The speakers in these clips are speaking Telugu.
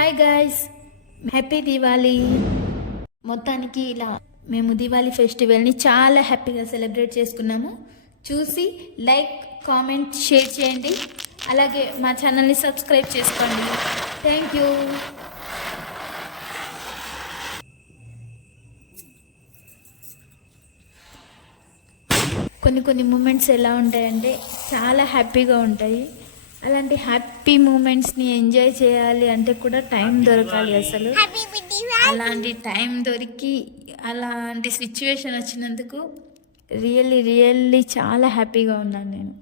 Hi guys, happy Diwali. మొత్తానికి ఇలా మేము దివాళీ ఫెస్టివల్ని చాలా హ్యాపీగా సెలబ్రేట్ చేసుకున్నాము. చూసి లైక్, కామెంట్, షేర్ చేయండి. అలాగే మా ఛానల్ని సబ్స్క్రైబ్ చేసుకోండి. Thank you. కొన్ని మూమెంట్స్ ఎలా ఉంటాయంటే చాలా హ్యాపీగా ఉంటాయి. అలాంటి హ్యాపీ మూమెంట్స్ని ఎంజాయ్ చేయాలి అంటే కూడా టైం దొరకాలి. అసలు అలాంటి టైం దొరికి అలాంటి సిచ్యువేషన్ వచ్చినందుకు రియల్లీ చాలా హ్యాపీగా ఉన్నాను నేను.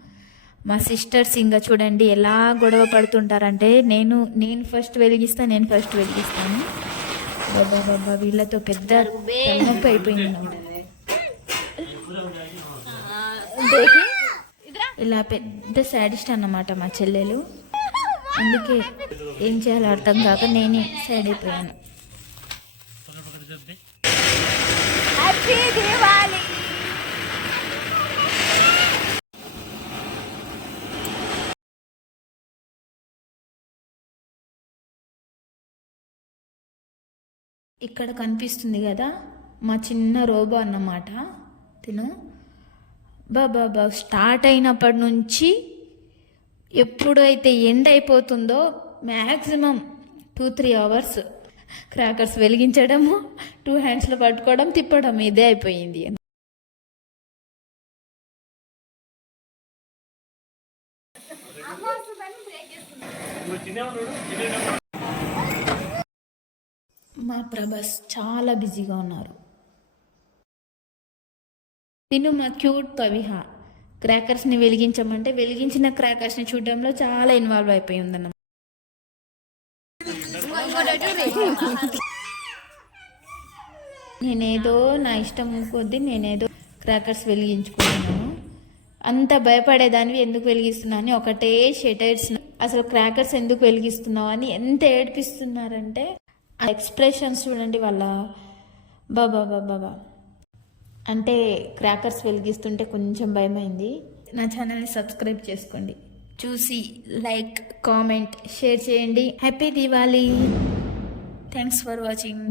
మా సిస్టర్స్ ఇంకా చూడండి ఎలా గొడవ పడుతుంటారంటే నేను ఫస్ట్ వెలిగిస్తాను. బాబా వీళ్ళతో పెద్ద తలనొప్పి అయిపోయింది. ఇలా పెద్ద సాడిస్ట్ అన్నమాట మా చెల్లెలు. అందుకే ఏం చేయాలో అర్థం కాక నేనే సైడ్ అయిపోయాను. హ్యాపీ దివాళీ. ఇక్కడ కనిపిస్తుంది కదా మా చిన్న రోబో అన్నమాట. తిను బాబా స్టార్ట్ అయినప్పటి నుంచి ఎప్పుడైతే ఎండ్ అయిపోతుందో మ్యాక్సిమం 2-3 అవర్స్ క్రాకర్స్ వెలిగించడము, 2 హ్యాండ్స్లో పట్టుకోవడం, తిప్పడం ఇదే అయిపోయింది. మా ప్రభాస్ చాలా బిజీగా ఉన్నారు. తిను మా క్యూట్ పవిహ క్రాకర్స్ని వెలిగించమంటే వెలిగించిన క్రాకర్స్ని చూడడంలో చాలా ఇన్వాల్వ్ అయిపోయి ఉందన్న. నేనేదో నా ఇష్టం కొద్దీ నేనేదో క్రాకర్స్ వెలిగించుకుంటున్నాను. అంత భయపడేదానివి ఎందుకు వెలిగిస్తున్నాను, ఒకటే షెటర్స్. అసలు క్రాకర్స్ ఎందుకు వెలిగిస్తున్నావు అని ఎంత ఏడిపిస్తున్నారంటే ఆ ఎక్స్ప్రెషన్స్ చూడండి వాళ్ళ. బాబా అంటే క్రాకర్స్ వెలిగిస్తుంటే కొంచెం భయమైంది. నా ఛానల్ని సబ్స్క్రైబ్ చేసుకోండి. చూసి లైక్, కామెంట్, షేర్ చేయండి. Happy Diwali. Thanks for watching.